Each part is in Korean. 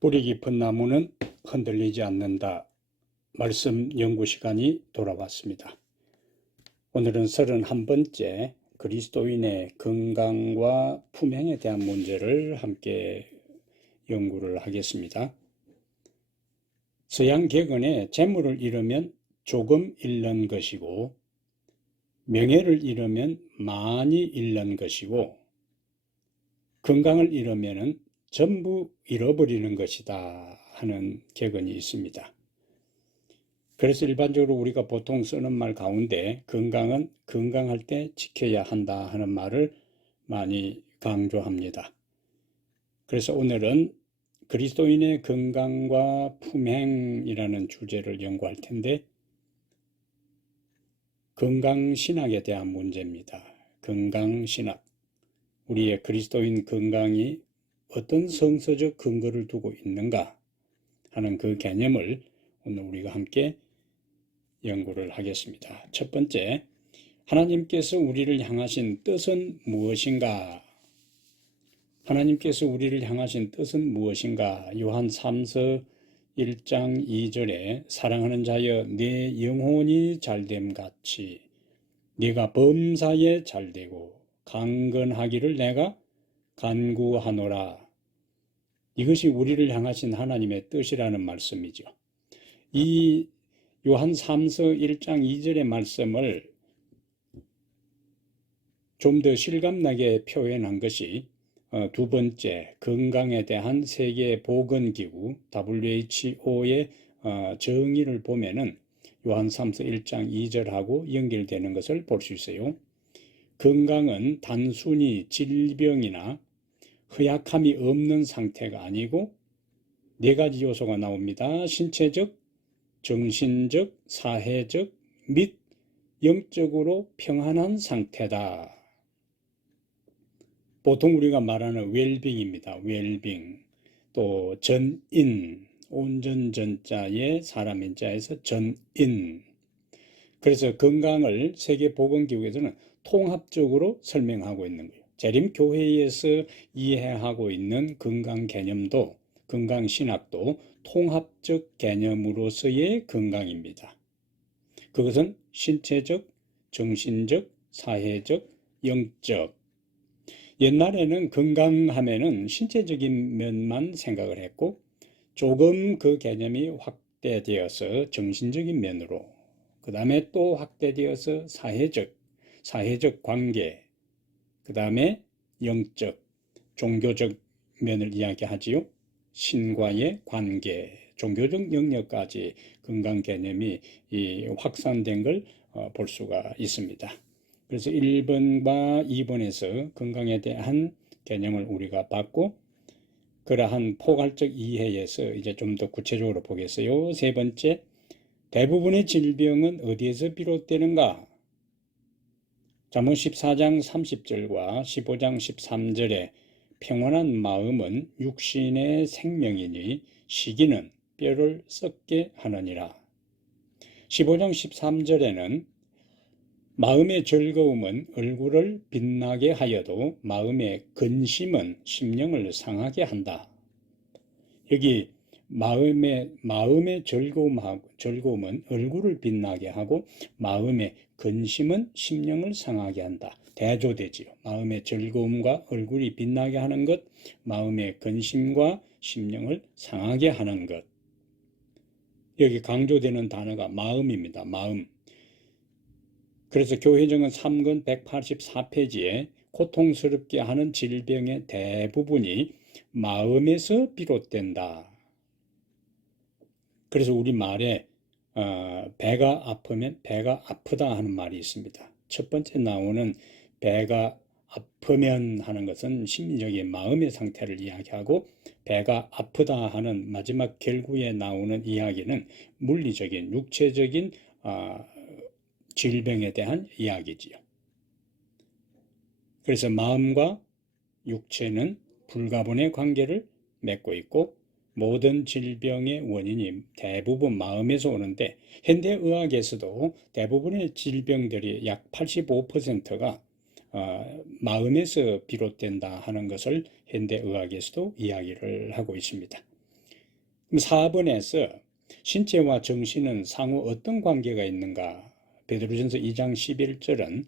뿌리 깊은 나무는 흔들리지 않는다. 말씀 연구 시간이 돌아왔습니다. 오늘은 31번째 그리스도인의 건강과 품행에 대한 문제를 함께 연구를 하겠습니다. 서양 객언에 재물을 잃으면 조금 잃는 것이고 명예를 잃으면 많이 잃는 것이고 건강을 잃으면 전부 잃어버리는 것이다 하는 객언이 있습니다. 그래서 일반적으로 우리가 보통 쓰는 말 가운데 건강은 건강할 때 지켜야 한다 하는 말을 많이 강조합니다. 그래서 오늘은 그리스도인의 건강과 품행이라는 주제를 연구할 텐데 건강신학에 대한 문제입니다. 건강신학. 우리의 그리스도인 건강이 어떤 성서적 근거를 두고 있는가 하는 그 개념을 오늘 우리가 함께 연구를 하겠습니다. 첫 번째, 하나님께서 우리를 향하신 뜻은 무엇인가? 하나님께서 우리를 향하신 뜻은 무엇인가? 요한 3서 1장 2절에 사랑하는 자여 내 영혼이 잘됨 같이 네가 범사에 잘되고 강건하기를 내가 간구하노라. 이것이 우리를 향하신 하나님의 뜻이라는 말씀이죠. 이 요한 3서 1장 2절의 말씀을 좀 더 실감나게 표현한 것이 두 번째, 건강에 대한 세계보건기구 WHO의 정의를 보면은 요한 3서 1장 2절하고 연결되는 것을 볼 수 있어요. 건강은 단순히 질병이나 허약함이 없는 상태가 아니고 네 가지 요소가 나옵니다. 신체적, 정신적, 사회적 및 영적으로 평안한 상태다. 보통 우리가 말하는 웰빙입니다. 웰빙. 또 전인, 온전전자에 사람인자에서 전인. 그래서 건강을 세계보건기구에서는 통합적으로 설명하고 있는 거예요. 재림교회에서 이해하고 있는 건강 개념도 건강신학도 통합적 개념으로서의 건강입니다. 그것은 신체적, 정신적, 사회적, 영적. 옛날에는 건강하면은 신체적인 면만 생각을 했고 조금 그 개념이 확대되어서 정신적인 면으로 그 다음에 또 확대되어서 사회적 관계 그 다음에 영적, 종교적 면을 이야기하지요. 신과의 관계, 종교적 영역까지 건강 개념이 확산된 걸 볼 수가 있습니다. 그래서 1번과 2번에서 건강에 대한 개념을 우리가 받고 그러한 포괄적 이해에서 이제 좀 더 구체적으로 보겠어요. 세 번째, 대부분의 질병은 어디에서 비롯되는가? 잠언 14장 30절과 15장 13절에 평온한 마음은 육신의 생명이니 시기는 뼈를 썩게 하느니라. 15장 13절에는 마음의 즐거움은 얼굴을 빛나게 하여도 마음의 근심은 심령을 상하게 한다. 여기 마음의 즐거움은 얼굴을 빛나게 하고 마음의 근심은 심령을 상하게 한다. 대조되지요. 마음의 즐거움과 얼굴이 빛나게 하는 것, 마음의 근심과 심령을 상하게 하는 것. 여기 강조되는 단어가 마음입니다. 마음. 그래서 교회정은 3권 184페이지에 고통스럽게 하는 질병의 대부분이 마음에서 비롯된다. 그래서 우리 말에 배가 아프면 배가 아프다 하는 말이 있습니다. 첫 번째 나오는 배가 아프면 하는 것은 심리적인 마음의 상태를 이야기하고 배가 아프다 하는 마지막 결구에 나오는 이야기는 물리적인 육체적인 질병에 대한 이야기지요. 그래서 마음과 육체는 불가분의 관계를 맺고 있고 모든 질병의 원인이 대부분 마음에서 오는데 현대의학에서도 대부분의 질병들이 약 85%가 마음에서 비롯된다 하는 것을 현대의학에서도 이야기를 하고 있습니다. 그럼 4번에서 신체와 정신은 상호 어떤 관계가 있는가? 베드로전서 2장 11절은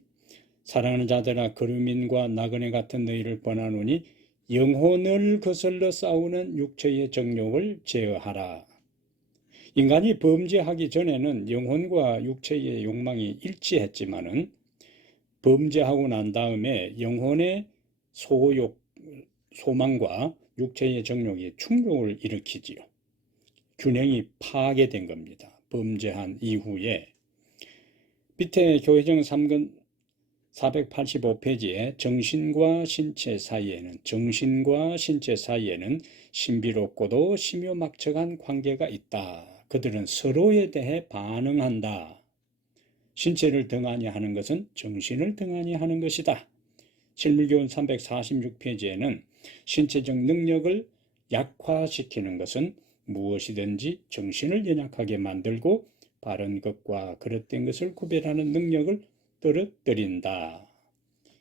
사랑하는 자들아 거류민과 나그네 같은 너희를 권하노니 영혼을 거슬러 싸우는 육체의 정욕을 제어하라. 인간이 범죄하기 전에는 영혼과 육체의 욕망이 일치했지만은 범죄하고 난 다음에 영혼의 소망과 육체의 정욕이 충돌을 일으키지요. 균형이 파괴된 겁니다. 범죄한 이후에. 밑에 교회정 3권 485페이지에 정신과 신체 사이에는 신비롭고도 심요막측한 관계가 있다. 그들은 서로에 대해 반응한다. 신체를 등한히 하는 것은 정신을 등한히 하는 것이다. 실물교훈 346페이지에는 신체적 능력을 약화시키는 것은 무엇이든지 정신을 연약하게 만들고 바른 것과 그릇된 것을 구별하는 능력을 떨어뜨린다.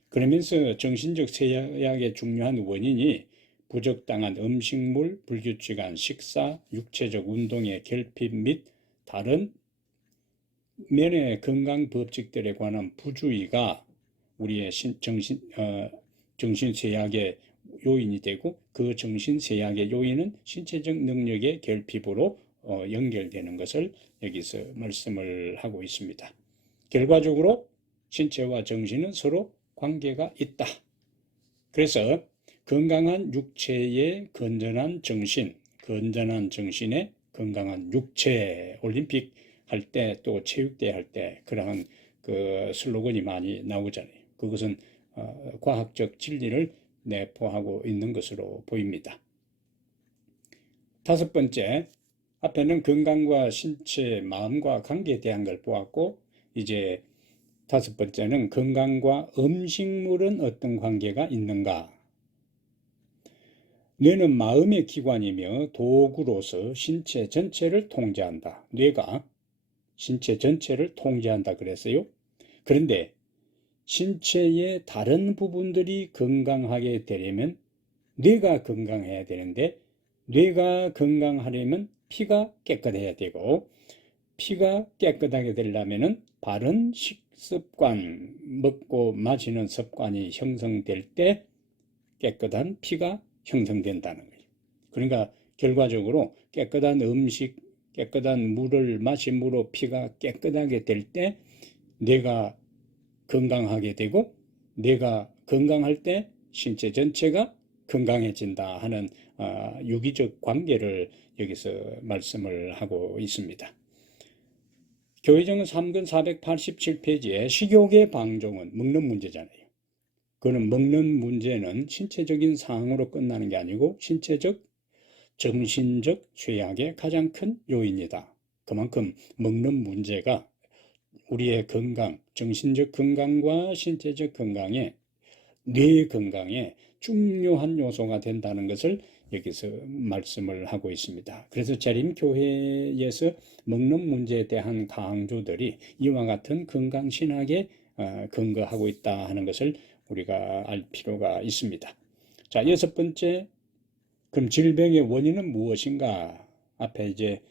그러면서 정신적 쇠약의 중요한 원인이 부적당한 음식물, 불규칙한 식사, 육체적 운동의 결핍 및 다른 면의 건강 법칙들에 관한 부주의가 우리의 정신 쇠약의 요인이 되고 그 정신 쇠약의 요인은 신체적 능력의 결핍으로 연결되는 것을 여기서 말씀을 하고 있습니다. 결과적으로 신체와 정신은 서로 관계가 있다. 그래서 건강한 육체의 건전한 정신의 건강한 육체, 올림픽 할 때 또 체육대회 할 때 그러한 그 슬로건이 많이 나오잖아요. 그것은 과학적 진리를 내포하고 있는 것으로 보입니다. 5번째, 앞에는 건강과 신체, 마음과 관계에 대한 걸 보았고 이제 5번째는 건강과 음식물은 어떤 관계가 있는가? 뇌는 마음의 기관이며 도구로서 신체 전체를 통제한다. 뇌가 신체 전체를 통제한다 그랬어요. 그런데 신체의 다른 부분들이 건강하게 되려면 뇌가 건강해야 되는데 뇌가 건강하려면 피가 깨끗해야 되고 피가 깨끗하게 되려면 바른 식습관, 먹고 마시는 습관이 형성될 때 깨끗한 피가 형성된다는 거예요. 그러니까 결과적으로 깨끗한 음식, 깨끗한 물을 마심으로 피가 깨끗하게 될 때 뇌가 건강하게 되고 뇌가 건강할 때 신체 전체가 건강해진다 하는 유기적 관계를 여기서 말씀을 하고 있습니다. 교회정은 3권 487페이지에 식욕의 방종은 먹는 문제잖아요. 그는 먹는 문제는 신체적인 상황으로 끝나는 게 아니고 신체적, 정신적 쇠약의 가장 큰 요인이다. 그만큼 먹는 문제가 우리의 건강, 정신적 건강과 신체적 건강에, 뇌 건강에 중요한 요소가 된다는 것을 여기서 말씀을 하고 있습니다. 그래서 재림교회에서 먹는 문제에 대한 강조들이 이와 같은 건강신학에 근거하고 있다 하는 것을 우리가 알 필요가 있습니다. 자, 6번째, 그럼 질병의 원인은 무엇인가? 앞에 이제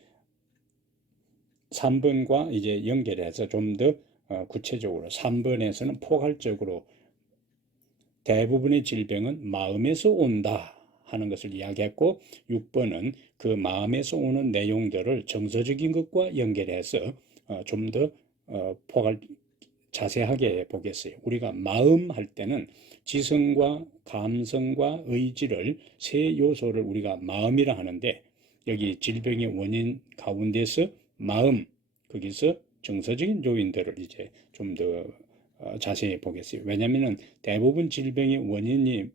3번과 이제 연결해서 좀 더 구체적으로 3번에서는 포괄적으로 대부분의 질병은 마음에서 온다 하는 것을 이야기했고 6번은 그 마음에서 오는 내용들을 정서적인 것과 연결해서 좀 더 자세하게 보겠어요. 우리가 마음 할 때는 지성과 감성과 의지를 세 요소를 우리가 마음이라 하는데 여기 질병의 원인 가운데서 마음, 거기서 정서적인 요인들을 이제 좀 더 자세히 보겠어요. 왜냐하면 대부분 질병의 원인이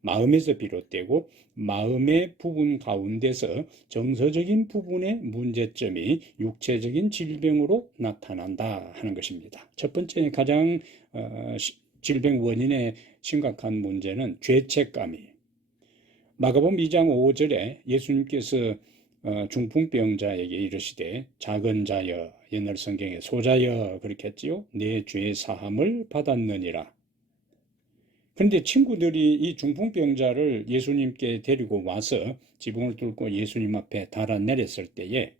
마음에서 비롯되고 마음의 부분 가운데서 정서적인 부분의 문제점이 육체적인 질병으로 나타난다 하는 것입니다. 첫 번째 가장 질병 원인의 심각한 문제는 죄책감이에요. 마가복음 2장 5절에 예수님께서 중풍병자에게 이르시되 작은 자여, 옛날 성경에 소자여 그렇게 했지요. 내 죄 사함을 받았느니라. 그런데 친구들이 이 중풍병자를 예수님께 데리고 와서 지붕을 뚫고 예수님 앞에 달아내렸을 때에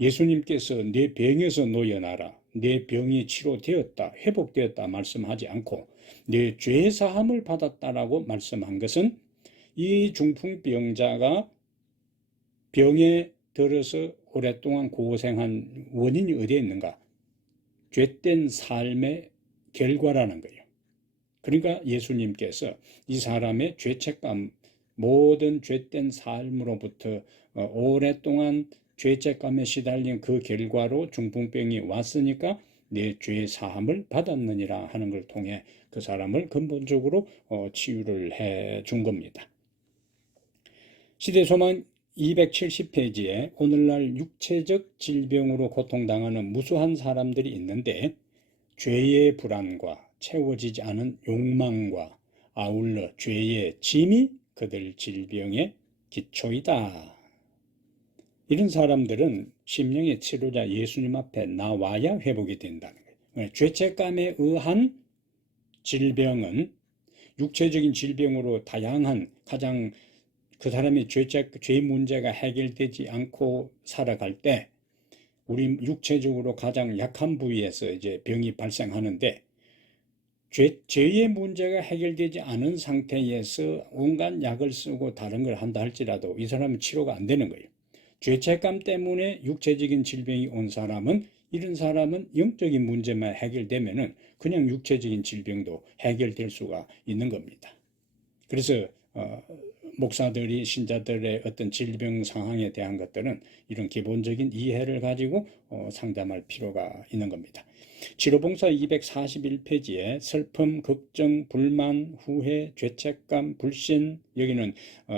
예수님께서 내 병에서 놓여나라, 내 병이 치료되었다, 회복되었다 말씀하지 않고 내 죄 사함을 받았다라고 말씀한 것은 이 중풍병자가 병에 들어서 오랫동안 고생한 원인이 어디에 있는가? 죄된 삶의 결과라는 거예요. 그러니까 예수님께서 이 사람의 죄책감, 모든 죄된 삶으로부터 오랫동안 죄책감에 시달린 그 결과로 중풍병이 왔으니까 내 죄 사함을 받았느니라 하는 걸 통해 그 사람을 근본적으로 치유를 해 준 겁니다. 시대소망 270페이지에 오늘날 육체적 질병으로 고통당하는 무수한 사람들이 있는데 죄의 불안과 채워지지 않은 욕망과 아울러 죄의 짐이 그들 질병의 기초이다. 이런 사람들은 심령의 치료자 예수님 앞에 나와야 회복이 된다는 거예요. 죄책감에 의한 질병은 육체적인 질병으로 다양한 가장 그 사람의 죄 문제가 해결되지 않고 살아갈 때 우리 육체적으로 가장 약한 부위에서 이제 병이 발생하는데 죄의 문제가 해결되지 않은 상태에서 온갖 약을 쓰고 다른 걸 한다 할지라도 이 사람은 치료가 안 되는 거예요. 죄책감 때문에 육체적인 질병이 온 사람은 이런 사람은 영적인 문제만 해결되면은 그냥 육체적인 질병도 해결될 수가 있는 겁니다. 그래서 목사들이 신자들의 어떤 질병 상황에 대한 것들은 이런 기본적인 이해를 가지고 상담할 필요가 있는 겁니다. 치료봉사 241페이지에 슬픔, 걱정, 불만, 후회, 죄책감, 불신, 여기는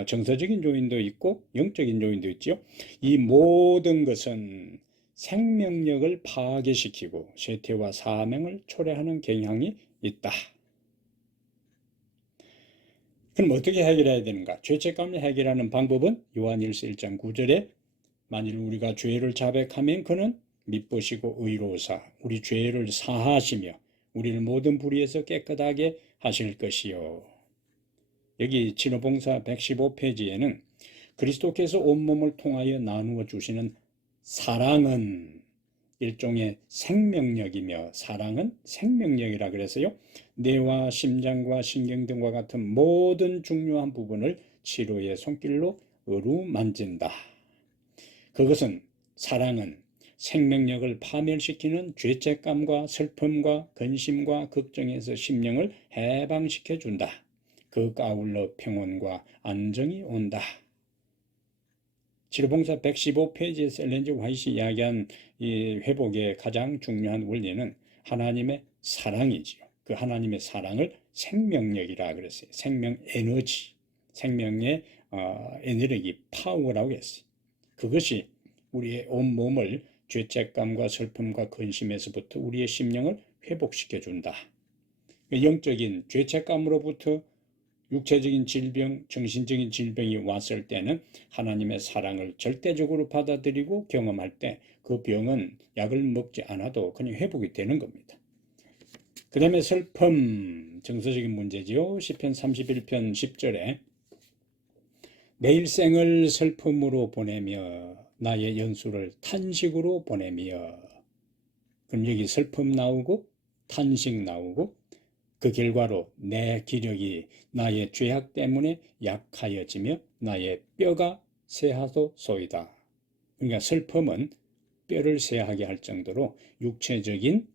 정서적인 요인도 있고 영적인 요인도 있죠. 이 모든 것은 생명력을 파괴시키고 쇠퇴와 사명을 초래하는 경향이 있다. 그럼 어떻게 해결해야 되는가? 죄책감을 해결하는 방법은 요한일서 1장 9절에 만일 우리가 죄를 자백하면 그는 미쁘시고 의로우사 우리 죄를 사하시며 우리를 모든 불의에서 깨끗하게 하실 것이요. 여기 진호봉사 115페이지에는 그리스도께서 온몸을 통하여 나누어 주시는 사랑은 일종의 생명력이며 사랑은 생명력이라 그래서요. 뇌와 심장과 신경 등과 같은 모든 중요한 부분을 치료의 손길로 어루만진다. 그것은 사랑은 생명력을 파멸시키는 죄책감과 슬픔과 근심과 걱정에서 심령을 해방시켜 준다. 그것과 아울러 평온과 안정이 온다. 치료봉사 115페이지에서 엘렌 G. 화이트이 이야기한 이 회복의 가장 중요한 원리는 하나님의 사랑이지요. 그 하나님의 사랑을 생명력이라 그랬어요. 생명 에너지, 생명의 에너지, 파워라고 했어요. 그것이 우리의 온 몸을 죄책감과 슬픔과 근심에서부터 우리의 심령을 회복시켜 준다. 영적인 죄책감으로부터 육체적인 질병, 정신적인 질병이 왔을 때는 하나님의 사랑을 절대적으로 받아들이고 경험할 때 그 병은 약을 먹지 않아도 그냥 회복이 되는 겁니다. 그 다음에 슬픔, 정서적인 문제지요. 시편 31편 10절에 내 일생을 슬픔으로 보내며 나의 연수를 탄식으로 보내며, 그럼 여기 슬픔 나오고 탄식 나오고 그 결과로 내 기력이 나의 죄악 때문에 약하여지며 나의 뼈가 쇠하소이다. 그러니까 슬픔은 뼈를 쇠하게 할 정도로 육체적인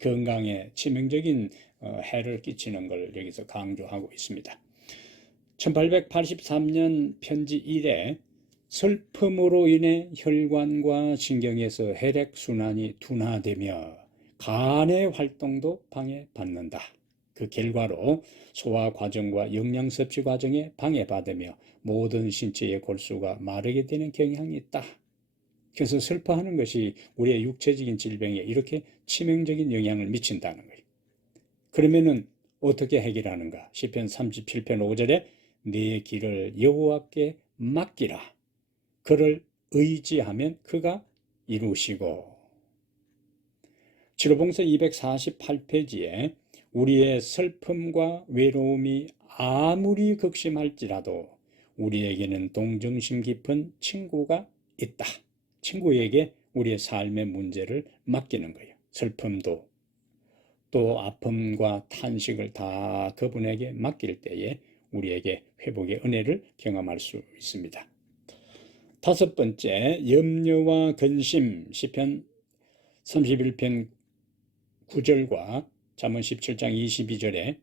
건강에 치명적인 해를 끼치는 걸 여기서 강조하고 있습니다. 1883년 편지 1에 슬픔으로 인해 혈관과 신경에서 혈액순환이 둔화되며 간의 활동도 방해받는다. 그 결과로 소화 과정과 영양 섭취 과정에 방해받으며 모든 신체의 골수가 마르게 되는 경향이 있다. 그래서 슬퍼하는 것이 우리의 육체적인 질병에 이렇게 치명적인 영향을 미친다는 거예요. 그러면은 어떻게 해결하는가? 시편 37편 5절에 네 길을 여호와께 맡기라. 그를 의지하면 그가 이루시고. 치료봉서 248페이지에 우리의 슬픔과 외로움이 아무리 극심할지라도 우리에게는 동정심 깊은 친구가 있다. 친구에게 우리의 삶의 문제를 맡기는 거예요. 슬픔도 또 아픔과 탄식을 다 그분에게 맡길 때에 우리에게 회복의 은혜를 경험할 수 있습니다. 다섯 번째, 염려와 근심. 시편 31편 9절과 잠언 17장 22절에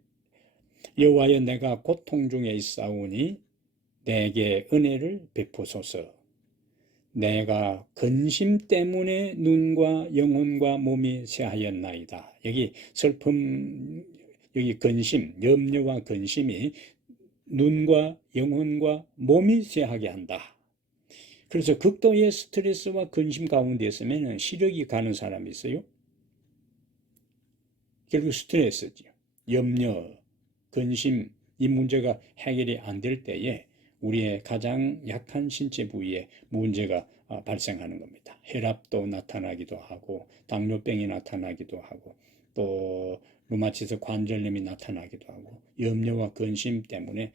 여호와여 내가 고통 중에 있사오니 내게 은혜를 베푸소서. 내가 근심 때문에 눈과 영혼과 몸이 쇠하였나이다. 여기 슬픔, 여기 근심, 염려와 근심이 눈과 영혼과 몸이 쇠하게 한다. 그래서 극도의 스트레스와 근심 가운데 있으면 시력이 가는 사람이 있어요. 결국 스트레스죠. 염려, 근심, 이 문제가 해결이 안 될 때에 우리의 가장 약한 신체 부위에 문제가 발생하는 겁니다. 혈압도 나타나기도 하고 당뇨병이 나타나기도 하고 또 루마티스 관절염이 나타나기도 하고 염려와 근심 때문에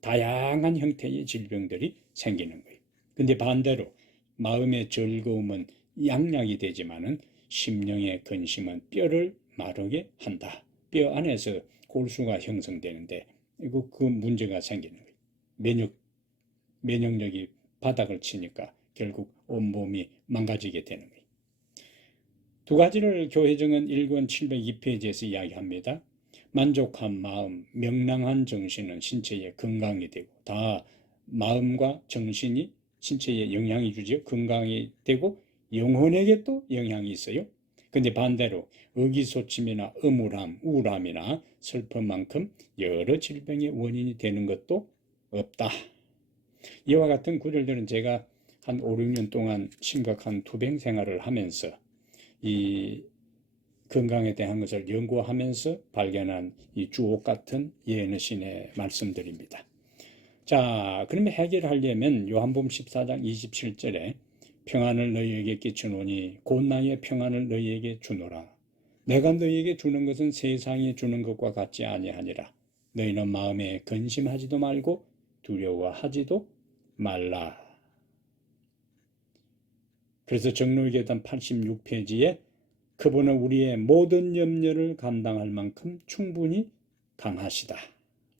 다양한 형태의 질병들이 생기는 거예요. 근데 반대로 마음의 즐거움은 양약이 되지만은 심령의 근심은 뼈를 마르게 한다. 뼈 안에서 골수가 형성되는데 이거 그 문제가 생기는 거예요. 면역력이 바닥을 치니까 결국 온몸이 망가지게 되는 거예요. 두 가지를 교회정은 1권 702페이지에서 이야기합니다. 만족한 마음, 명랑한 정신은 신체에 건강이 되고, 다 마음과 정신이 신체에 영향이 주죠. 건강이 되고 영혼에게 또 영향이 있어요. 근데 반대로 의기소침이나 음울함, 우울함이나 슬픔만큼 여러 질병의 원인이 되는 것도 없다. 이와 같은 구절들은 제가 한 5, 6년 동안 심각한 투병 생활을 하면서 이 건강에 대한 것을 연구하면서 발견한 이 주옥 같은 예언의 말씀들입니다. 자, 그러면 해결하려면 요한복음 14장 27절에 평안을 너희에게 끼치노니 곧 나의 평안을 너희에게 주노라. 내가 너희에게 주는 것은 세상이 주는 것과 같지 아니하니라. 너희는 마음에 근심하지도 말고 두려워하지도 말라. 그래서 정로의계단 86페이지에 그분은 우리의 모든 염려를 감당할 만큼 충분히 강하시다.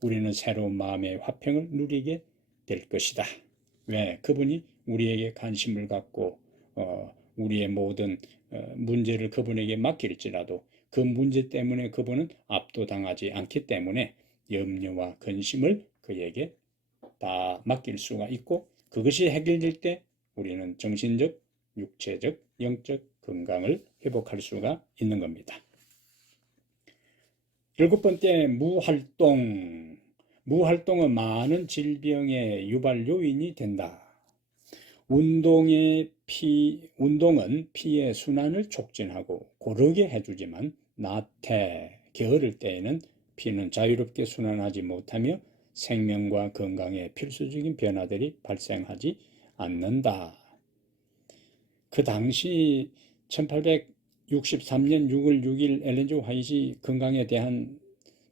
우리는 새로운 마음의 화평을 누리게 될 것이다. 왜? 그분이 우리에게 관심을 갖고 우리의 모든 문제를 그분에게 맡길지라도 그 문제 때문에 그분은 압도당하지 않기 때문에 염려와 근심을 그에게 다 맡길 수가 있고 그것이 해결될 때 우리는 정신적, 육체적, 영적 건강을 회복할 수가 있는 겁니다. 일곱 번째, 무활동. 무활동은 많은 질병의 유발 요인이 된다. 운동은 피의 순환을 촉진하고 고르게 해주지만 나태, 게으를 때에는 피는 자유롭게 순환하지 못하며 생명과 건강에 필수적인 변화들이 발생하지 않는다. 그 당시 1863년 6월 6일 엘렌 G 화이트이 건강에 대한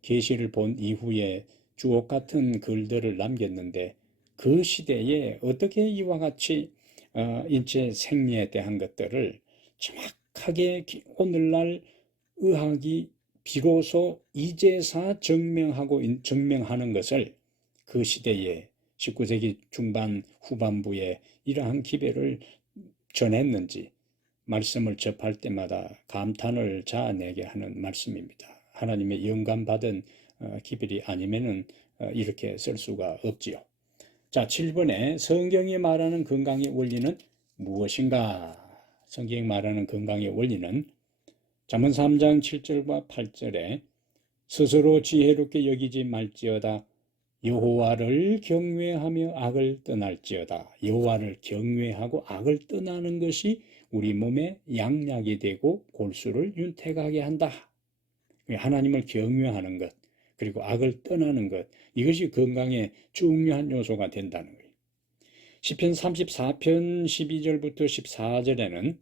계시를 본 이후에 주옥 같은 글들을 남겼는데 그 시대에 어떻게 이와 같이 인체 생리에 대한 것들을 정확하게 오늘날 의학이 비로소 이제서 증명하는 것을 그 시대에 19세기 중반 후반부에 이러한 기별을 전했는지 말씀을 접할 때마다 감탄을 자아내게 하는 말씀입니다. 하나님의 영감받은 기별이 아니면은 이렇게 쓸 수가 없지요. 자, 7번에 성경이 말하는 건강의 원리는 무엇인가? 성경이 말하는 건강의 원리는 잠언 3장 7절과 8절에 스스로 지혜롭게 여기지 말지어다 여호와를 경외하며 악을 떠날지어다. 여호와를 경외하고 악을 떠나는 것이 우리 몸에 양약이 되고 골수를 윤택하게 한다. 하나님을 경외하는 것 그리고 악을 떠나는 것 이것이 건강의 중요한 요소가 된다는 거예요. 시편 34편 12절부터 14절에는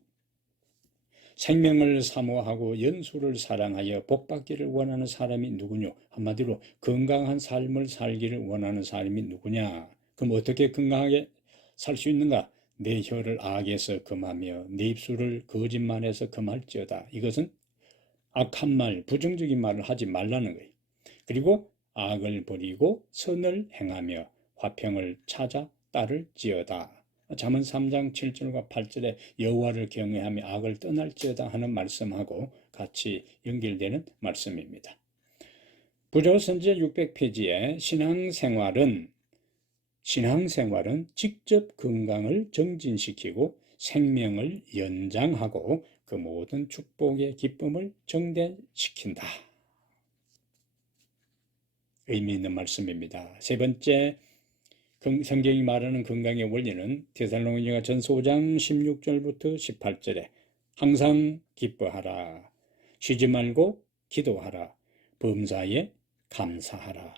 생명을 사모하고 연수를 사랑하여 복받기를 원하는 사람이 누구뇨? 한마디로 건강한 삶을 살기를 원하는 사람이 누구냐? 그럼 어떻게 건강하게 살 수 있는가? 내 혀를 악에서 금하며 내 입술을 거짓말에서 금할지어다. 이것은 악한 말, 부정적인 말을 하지 말라는 거예요. 그리고 악을 버리고 선을 행하며 화평을 찾아 따를지어다. 잠언 3장 7절과 8절에 여호와를 경외하며 악을 떠날지어다 하는 말씀하고 같이 연결되는 말씀입니다. 부조선제 600페이지에 신앙생활은 직접 건강을 정진시키고 생명을 연장하고 그 모든 축복의 기쁨을 정대시킨다. 의미 있는 말씀입니다. 세 번째, 성경이 말하는 건강의 원리는 데살로니가 전서 5장 16절부터 18절에 항상 기뻐하라, 쉬지 말고 기도하라, 범사에 감사하라.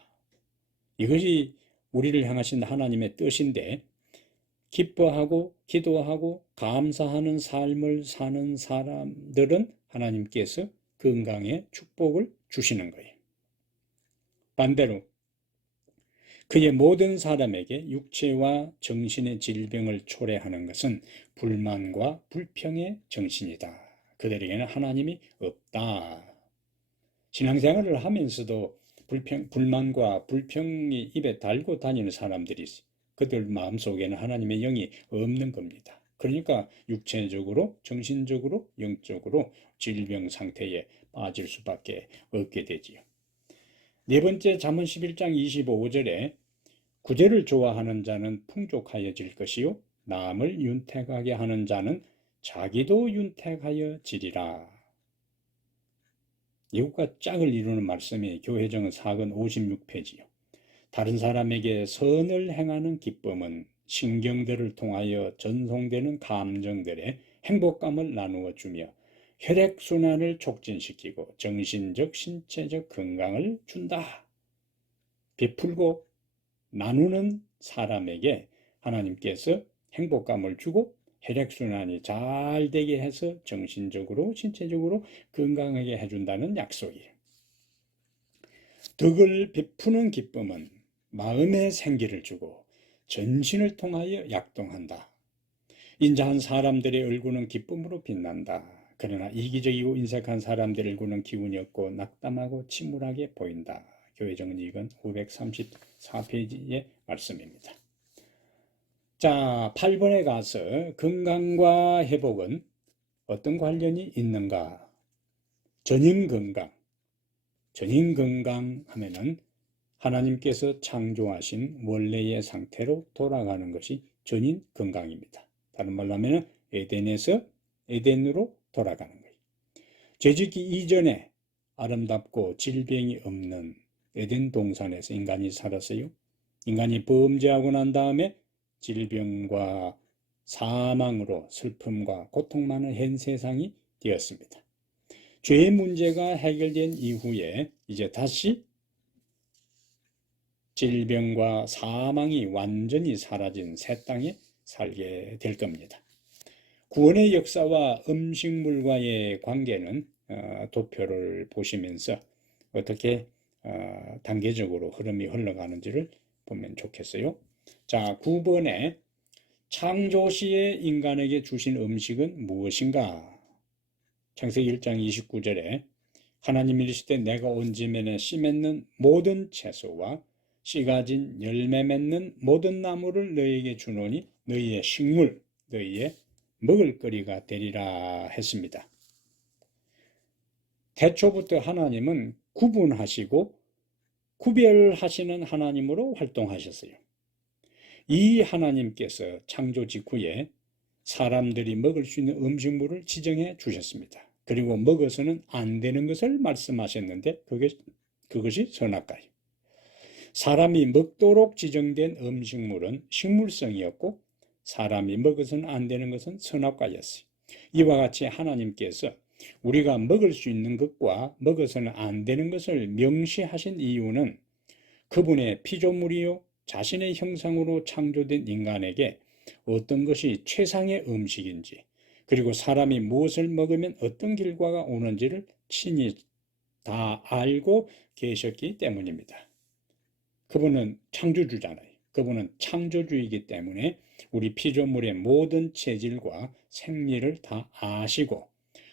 이것이 우리를 향하신 하나님의 뜻인데, 기뻐하고 기도하고 감사하는 삶을 사는 사람들은 하나님께서 건강의 축복을 주시는 거예요. 반대로 그의 모든 사람에게 육체와 정신의 질병을 초래하는 것은 불만과 불평의 정신이다. 그들에게는 하나님이 없다. 신앙생활을 하면서도 불만과 불평이 입에 달고 다니는 사람들이 있어요. 그들 마음속에는 하나님의 영이 없는 겁니다. 그러니까 육체적으로, 정신적으로, 영적으로 질병 상태에 빠질 수밖에 없게 되지요. 네 번째, 잠언 11장 25절에 구제를 좋아하는 자는 풍족하여질 것이요 남을 윤택하게 하는 자는 자기도 윤택하여지리라. 이것과 짝을 이루는 말씀이 교회정은 4권 56페이지요. 다른 사람에게 선을 행하는 기쁨은 신경들을 통하여 전송되는 감정들의 행복감을 나누어 주며 혈액순환을 촉진시키고 정신적, 신체적 건강을 준다. 베풀고 나누는 사람에게 하나님께서 행복감을 주고 혈액순환이 잘 되게 해서 정신적으로, 신체적으로 건강하게 해준다는 약속이에요. 덕을 베푸는 기쁨은 마음에 생기를 주고 전신을 통하여 약동한다. 인자한 사람들의 얼굴은 기쁨으로 빛난다. 그러나 이기적이고 인색한 사람들의 얼굴은 기운이 없고 낙담하고 침울하게 보인다. 교회정은 2권 534페이지의 말씀입니다. 자, 8번에 가서 건강과 회복은 어떤 관련이 있는가? 전인건강 하면은 하나님께서 창조하신 원래의 상태로 돌아가는 것이 전인 건강입니다. 다른 말로 하면 에덴으로 돌아가는 거예요. 죄짓기 이전에 아름답고 질병이 없는 에덴 동산에서 인간이 살았어요. 인간이 범죄하고 난 다음에 질병과 사망으로 슬픔과 고통만은 현 세상이 되었습니다. 죄의 문제가 해결된 이후에 이제 다시 질병과 사망이 완전히 사라진 새 땅에 살게 될 겁니다. 구원의 역사와 음식물과의 관계는 도표를 보시면서 어떻게 단계적으로 흐름이 흘러가는지를 보면 좋겠어요. 자, 9번에 창조시에 인간에게 주신 음식은 무엇인가? 창세기 1장 29절에 하나님이 이르시되 내가 온 지면에 씨 맺는 모든 채소와 씨 가진 열매 맺는 모든 나무를 너희에게 주노니 너희의 식물, 너희의 먹을거리가 되리라 했습니다. 태초부터 하나님은 구분하시고 구별하시는 하나님으로 활동하셨어요. 이 하나님께서 창조 직후에 사람들이 먹을 수 있는 음식물을 지정해 주셨습니다. 그리고 먹어서는 안 되는 것을 말씀하셨는데 그것이 선악과예요. 사람이 먹도록 지정된 음식물은 식물성이었고 사람이 먹어서는 안 되는 것은 선악과였어요. 이와 같이 하나님께서 우리가 먹을 수 있는 것과 먹어서는 안 되는 것을 명시하신 이유는 그분의 피조물이요 자신의 형상으로 창조된 인간에게 어떤 것이 최상의 음식인지 그리고 사람이 무엇을 먹으면 어떤 결과가 오는지를 친히 다 알고 계셨기 때문입니다. 그분은 창조주잖아요. 그분은 창조주이기 때문에 우리 피조물의 모든 체질과 생리를 다 아시고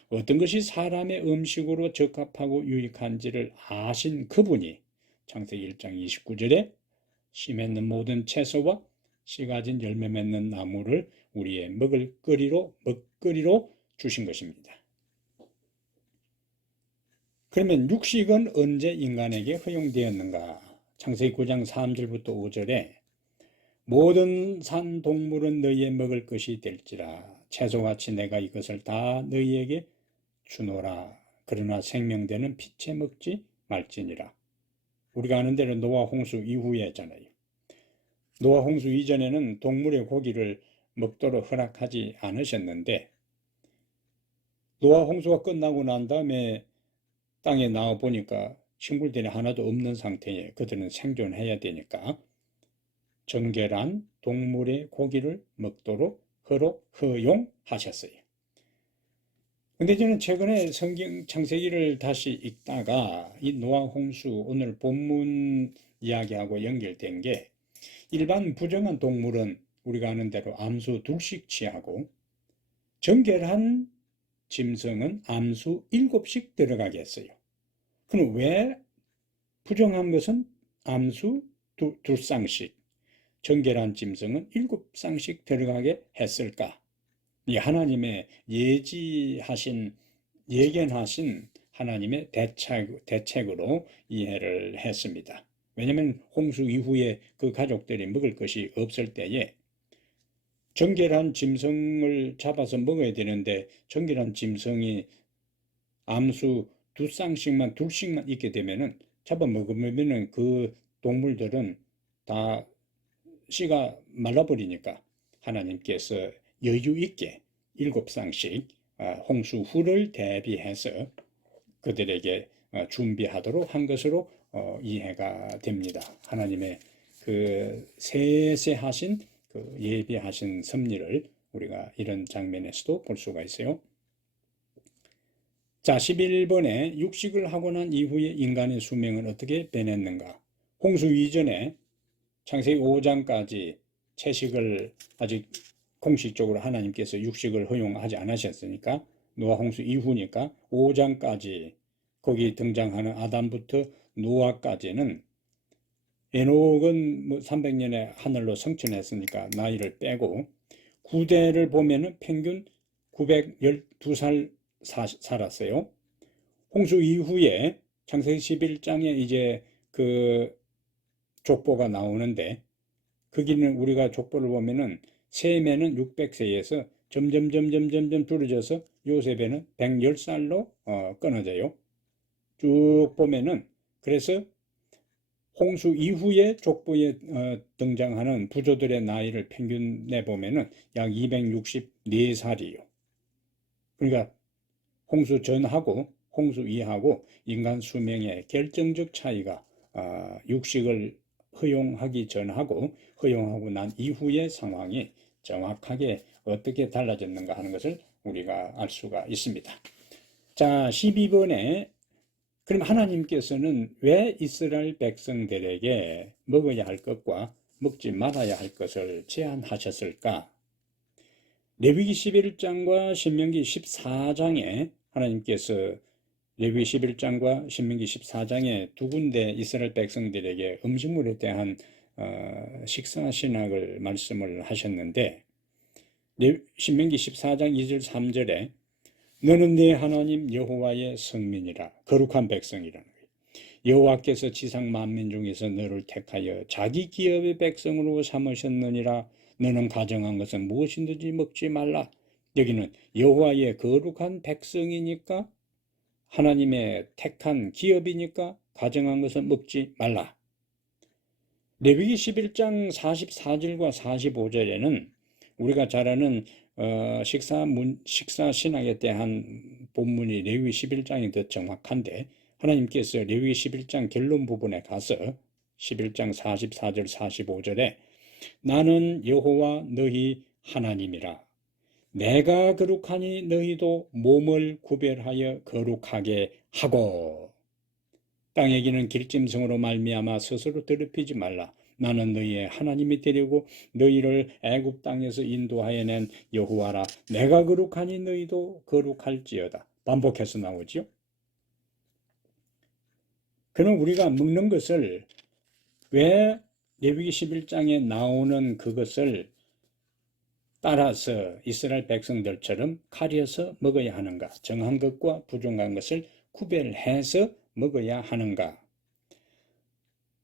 어떤 것이 사람의 음식으로 적합하고 유익한지를 아신 그분이 창세기 1장 29절에 씨 맺는 모든 채소와 씨 가진 열매 맺는 나무를 우리의 먹거리로 주신 것입니다. 그러면 육식은 언제 인간에게 허용되었는가? 창세기 9장 3절부터 5절에 모든 산 동물은 너희의 먹을 것이 될지라 채소같이 내가 이것을 다 너희에게 주노라. 그러나 생명되는 피채 먹지 말지니라. 우리가 아는 대로 노아 홍수 이후에잖아요. 노아 홍수 이전에는 동물의 고기를 먹도록 허락하지 않으셨는데 노아 홍수가 끝나고 난 다음에 땅에 나와 보니까 식물들이 하나도 없는 상태에 그들은 생존해야 되니까 정결한 동물의 고기를 먹도록 허용하셨어요. 근데 저는 최근에 성경 창세기를 다시 읽다가 이 노아 홍수 오늘 본문 이야기하고 연결된 게 일반 부정한 동물은 우리가 아는 대로 암수 2씩 취하고 정결한 짐승은 암수 7씩 들어가게 했어요. 그럼 왜 부정한 것은 암수 2쌍씩, 정결한 짐승은 7쌍씩 들어가게 했을까? 이 하나님의 예견하신 하나님의 대책으로 이해를 했습니다. 왜냐하면 홍수 이후에 그 가족들이 먹을 것이 없을 때에 정결한 짐승을 잡아서 먹어야 되는데 정결한 짐승이 암수 2쌍씩만 있게 되면은 잡아먹으면은 그 동물들은 다 씨가 말라버리니까 하나님께서 여유 있게 7쌍씩 홍수 후를 대비해서 그들에게 준비하도록 한 것으로 이해가 됩니다. 하나님의 그 세세하신 그 예비하신 섭리를 우리가 이런 장면에서도 볼 수가 있어요. 자, 11번에 육식을 하고 난 이후에 인간의 수명은 어떻게 변했는가? 홍수 이전에 창세기 5장까지 채식을 아직 공식적으로 하나님께서 육식을 허용하지 않으셨으니까 노아 홍수 이후니까 5장까지 거기 등장하는 아담부터 노아까지는 에녹은 300년에 하늘로 승천했으니까 나이를 빼고 구대를 보면은 평균 912살 살았어요. 홍수 이후에 창세기 11장에 이제 그 족보가 나오는데 거기는 우리가 족보를 보면은 셈에는 600세에서 점점 줄어져서 요셉에는 110살로 끊어져요. 쭉 보면은 그래서 홍수 이후에 족보에 등장하는 부조들의 나이를 평균 내보면은 약 264살이에요. 그러니까 홍수 전하고 홍수 이하고 인간 수명의 결정적 차이가 육식을 허용하기 전하고 허용하고 난 이후의 상황이 정확하게 어떻게 달라졌는가 하는 것을 우리가 알 수가 있습니다. 자, 12번에 그럼 하나님께서는 왜 이스라엘 백성들에게 먹어야 할 것과 먹지 말아야 할 것을 제한하셨을까? 레위기 11장과 신명기 14장에 하나님께서 레위기 11장과 신명기 14장에 두 군데 이스라엘 백성들에게 음식물에 대한 식사 신학을 말씀을 하셨는데 신명기 14장 2절 3절에 너는 네 하나님 여호와의 성민이라 거룩한 백성이라는 거예요. 여호와께서 지상 만민 중에서 너를 택하여 자기 기업의 백성으로 삼으셨느니라. 너는 가정한 것은 무엇이든지 먹지 말라. 여기는 여호와의 거룩한 백성이니까 하나님의 택한 기업이니까 가정한 것은 먹지 말라. 레위기 11장 44절과 45절에는 우리가 잘 아는 식사 신학에 대한 본문이 레위기 11장이 더 정확한데 하나님께서 레위기 11장 결론 부분에 가서 11장 44절 45절에 나는 여호와 너희 하나님이라 내가 거룩하니 너희도 몸을 구별하여 거룩하게 하고 땅에 기는 길짐승으로 말미암아 스스로 더럽히지 말라. 나는 너희의 하나님이 되려고 너희를 애굽 땅에서 인도하여 낸 여호와라. 내가 거룩하니 너희도 거룩할지어다. 반복해서 나오죠. 그럼 우리가 먹는 것을 왜 레위기 11장에 나오는 그것을 따라서 이스라엘 백성들처럼 가려서 먹어야 하는가? 정한 것과 부정한 것을 구별해서 먹어야 하는가?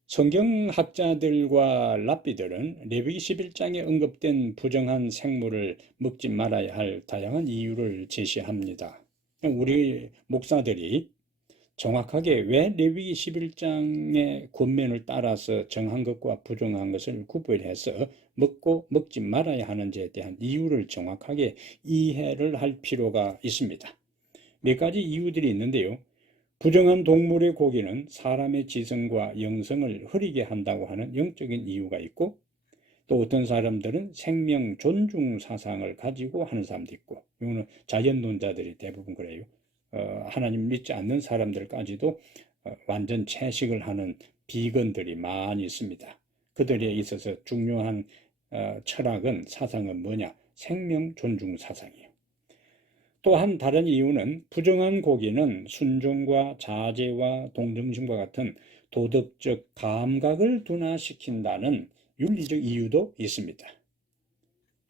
성경학자들과 랍비들은 레위기 11장에 언급된 부정한 생물을 먹지 말아야 할 다양한 이유를 제시합니다. 우리 목사들이 정확하게 왜 레위기 11장의 권면을 따라서 정한 것과 부정한 것을 구별해서 먹고 먹지 말아야 하는지에 대한 이유를 정확하게 이해를 할 필요가 있습니다. 몇 가지 이유들이 있는데요. 부정한 동물의 고기는 사람의 지성과 영성을 흐리게 한다고 하는 영적인 이유가 있고, 또 어떤 사람들은 생명 존중 사상을 가지고 하는 사람도 있고, 이거는 자연론자들이 대부분 그래요. 하나님 믿지 않는 사람들까지도 완전 채식을 하는 비건들이 많이 있습니다. 그들에 있어서 중요한 철학은, 사상은 뭐냐? 생명 존중 사상이에요. 또한 다른 이유는 부정한 고기는 순종과 자제와 동정심과 같은 도덕적 감각을 둔화시킨다는 윤리적 이유도 있습니다.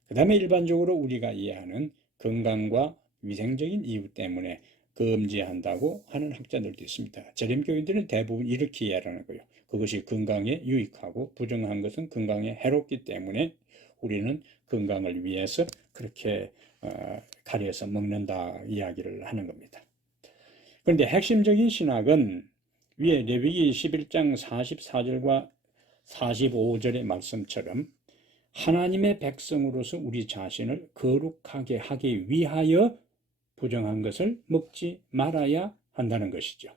그 다음에 일반적으로 우리가 이해하는 건강과 위생적인 이유 때문에 금지한다고 하는 학자들도 있습니다. 재림교인들은 대부분 이렇게 이해하는 거예요. 그것이 건강에 유익하고 부정한 것은 건강에 해롭기 때문에 우리는 건강을 위해서 그렇게 가려서 먹는다 이야기를 하는 겁니다. 그런데 핵심적인 신학은 위에 레위기 11장 44절과 45절의 말씀처럼 하나님의 백성으로서 우리 자신을 거룩하게 하기 위하여 부정한 것을 먹지 말아야 한다는 것이죠.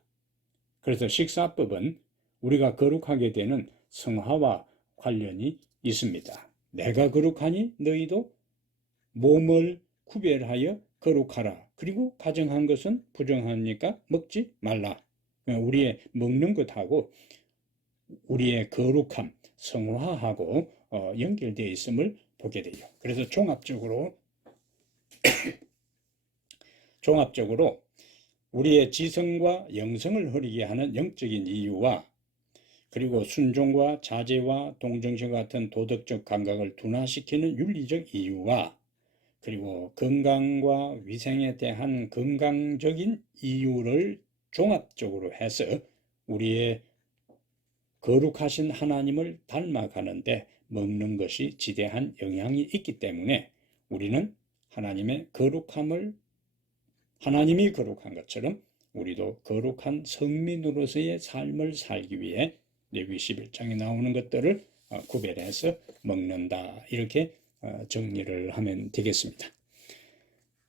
그래서 식사법은 우리가 거룩하게 되는 성화와 관련이 있습니다. 내가 거룩하니 너희도 몸을 구별하여 거룩하라. 그리고 가정한 것은 부정하니까 먹지 말라. 우리의 먹는 것하고 우리의 거룩함, 성화하고 연결되어 있음을 보게 돼요. 그래서 종합적으로 우리의 지성과 영성을 흐리게 하는 영적인 이유와 그리고 순종과 자제와 동정심 같은 도덕적 감각을 둔화시키는 윤리적 이유와 그리고 건강과 위생에 대한 건강적인 이유를 종합적으로 해서 우리의 거룩하신 하나님을 닮아가는데 먹는 것이 지대한 영향이 있기 때문에 우리는 하나님의 거룩함을 하나님이 거룩한 것처럼 우리도 거룩한 성민으로서의 삶을 살기 위해 레위기 11장에 나오는 것들을 구별해서 먹는다. 이렇게 정리를 하면 되겠습니다.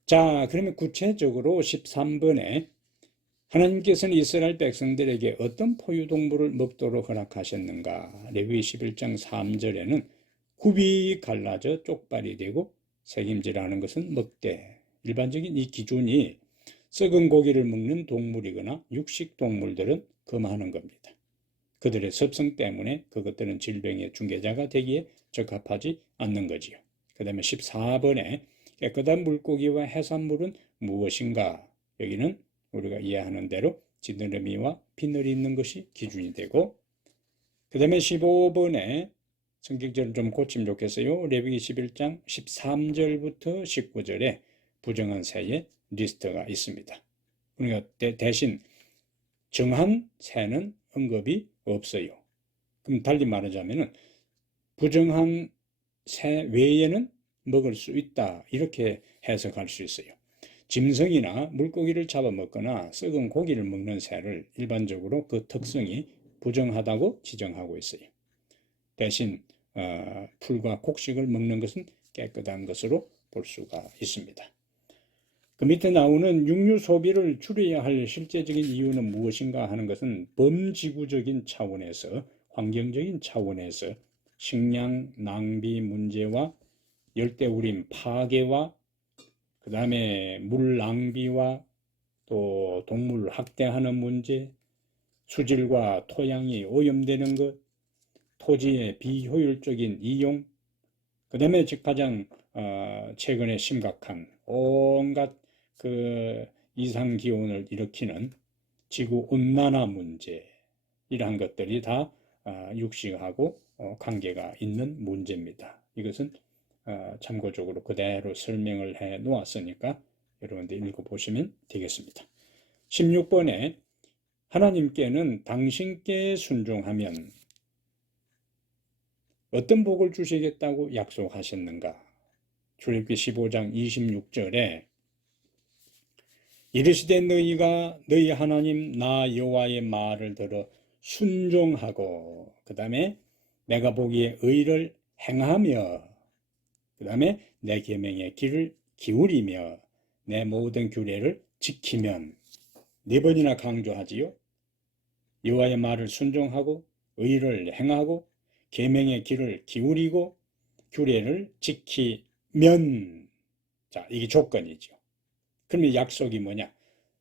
자, 그러면 구체적으로 13번에 하나님께서는 이스라엘 백성들에게 어떤 포유동물을 먹도록 허락하셨는가? 레위기 11장 3절에는 굽이 갈라져 쪽발이 되고 새김질하는 것은 먹되, 일반적인 이 기준이 썩은 고기를 먹는 동물이거나 육식 동물들은 금하는 겁니다. 그들의 습성 때문에 그것들은 질병의 중개자가 되기에 적합하지 않는 거지요. 그 다음에 14번에 깨끗한 물고기와 해산물은 무엇인가? 여기는 우리가 이해하는 대로 지느러미와 비늘이 있는 것이 기준이 되고, 그 다음에 15번에 성경절은 좀 고치면 좋겠어요. 레위기 11장 13절부터 19절에 부정한 새의 리스트가 있습니다. 그러니까 대신 정한 새는 언급이 없어요. 그럼 달리 말하자면은 부정한 새 외에는 먹을 수 있다, 이렇게 해석할 수 있어요. 짐승이나 물고기를 잡아먹거나 썩은 고기를 먹는 새를 일반적으로 그 특성이 부정하다고 지정하고 있어요. 대신 풀과 곡식을 먹는 것은 깨끗한 것으로 볼 수가 있습니다. 그 밑에 나오는 육류 소비를 줄여야 할 실제적인 이유는 무엇인가 하는 것은 범지구적인 차원에서, 환경적인 차원에서 식량 낭비 문제와 열대우림 파괴와 그 다음에 물 낭비와 또 동물 학대하는 문제, 수질과 토양이 오염되는 것, 토지의 비효율적인 이용, 그 다음에 즉 가장 최근에 심각한 온갖 그 이상 기온을 일으키는 지구 온난화 문제, 이러한 것들이 다 육식하고 관계가 있는 문제입니다. 이것은 참고적으로 그대로 설명을 해 놓았으니까 여러분들 읽어보시면 되겠습니다. 16번에 하나님께는 당신께 순종하면 어떤 복을 주시겠다고 약속하셨는가? 출애굽기 15장 26절에 이르시되 너희가 너희 하나님 나 여호와의 말을 들어 순종하고 그 다음에 내가 보기에 의를 행하며 그 다음에 내 계명의 길을 기울이며 내 모든 규례를 지키면, 네 번이나 강조하지요. 여호와의 말을 순종하고 의를 행하고 계명의 길을 기울이고 규례를 지키면, 자, 이게 조건이죠. 그러면 약속이 뭐냐?